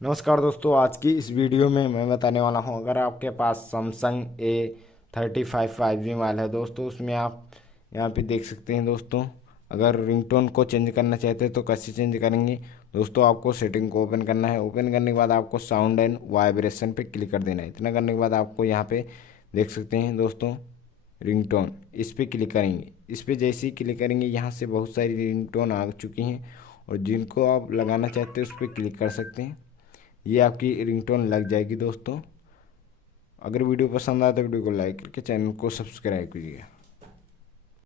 नमस्कार दोस्तों, आज की इस वीडियो में मैं बताने वाला हूं, अगर आपके पास सैमसंग A35 5G मोबाइल है दोस्तों, उसमें आप यहां पे देख सकते हैं दोस्तों। अगर रिंगटोन को चेंज करना चाहते हैं तो कैसे चेंज करेंगे दोस्तों। आपको सेटिंग को ओपन करना है। ओपन करने के बाद आपको साउंड एंड वाइब्रेशन पे क्लिक कर देना है। इतना करने के बाद आपको यहाँ पे देख सकते हैं दोस्तों रिंगटोन, इस पर क्लिक करेंगे। इस पर जैसे ही क्लिक करेंगे यहाँ से बहुत सारी रिंगटोन आ चुकी हैं, और जिनको आप लगाना चाहते हैं उस पर क्लिक कर सकते हैं। ये आपकी रिंगटोन लग जाएगी दोस्तों। अगर वीडियो पसंद आए तो वीडियो को लाइक करके चैनल को सब्सक्राइब कीजिए।